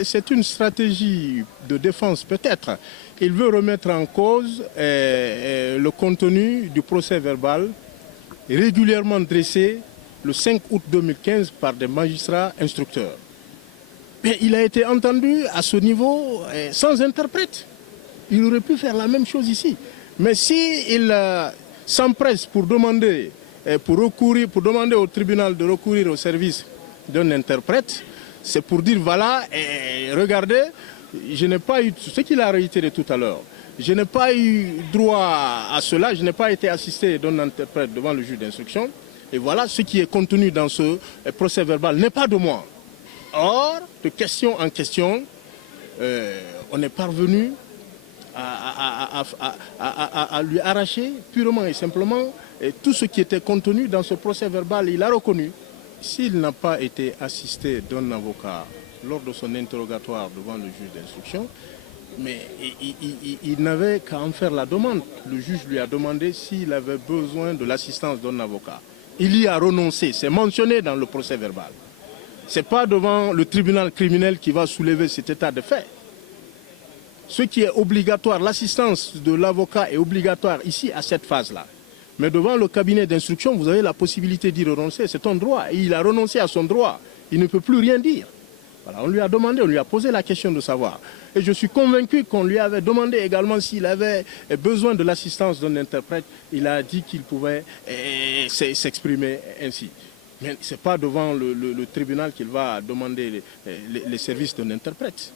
C'est une stratégie de défense peut-être. Il veut remettre en cause le contenu du procès verbal régulièrement dressé le 5 août 2015 par des magistrats instructeurs. Mais il a été entendu à ce niveau sans interprète. Il aurait pu faire la même chose ici. Mais s'il s'empresse pour demander au tribunal de recourir au service d'un interprète, c'est pour dire voilà, regardez, je n'ai pas eu, ce qu'il a réitéré tout à l'heure, je n'ai pas eu droit à cela, je n'ai pas été assisté d'un interprète devant le juge d'instruction, et voilà ce qui est contenu dans ce procès verbal n'est pas de moi. Or, de question en question, on est parvenu à lui arracher purement et simplement tout ce qui était contenu dans ce procès verbal. Il a reconnu. S'il n'a pas été assisté d'un avocat lors de son interrogatoire devant le juge d'instruction, mais il n'avait qu'à en faire la demande. Le juge lui a demandé s'il avait besoin de l'assistance d'un avocat. Il y a renoncé, c'est mentionné dans le procès verbal. Ce n'est pas devant le tribunal criminel qui va soulever cet état de fait. Ce qui est obligatoire, l'assistance de l'avocat est obligatoire ici à cette phase-là. Mais devant le cabinet d'instruction, vous avez la possibilité d'y renoncer. C'est un droit. Et il a renoncé à son droit. Il ne peut plus rien dire. Voilà, on lui a demandé, on lui a posé la question de savoir. Et je suis convaincu qu'on lui avait demandé également s'il avait besoin de l'assistance d'un interprète. Il a dit qu'il pouvait s'exprimer ainsi. Mais ce n'est pas devant le tribunal qu'il va demander les services d'un interprète.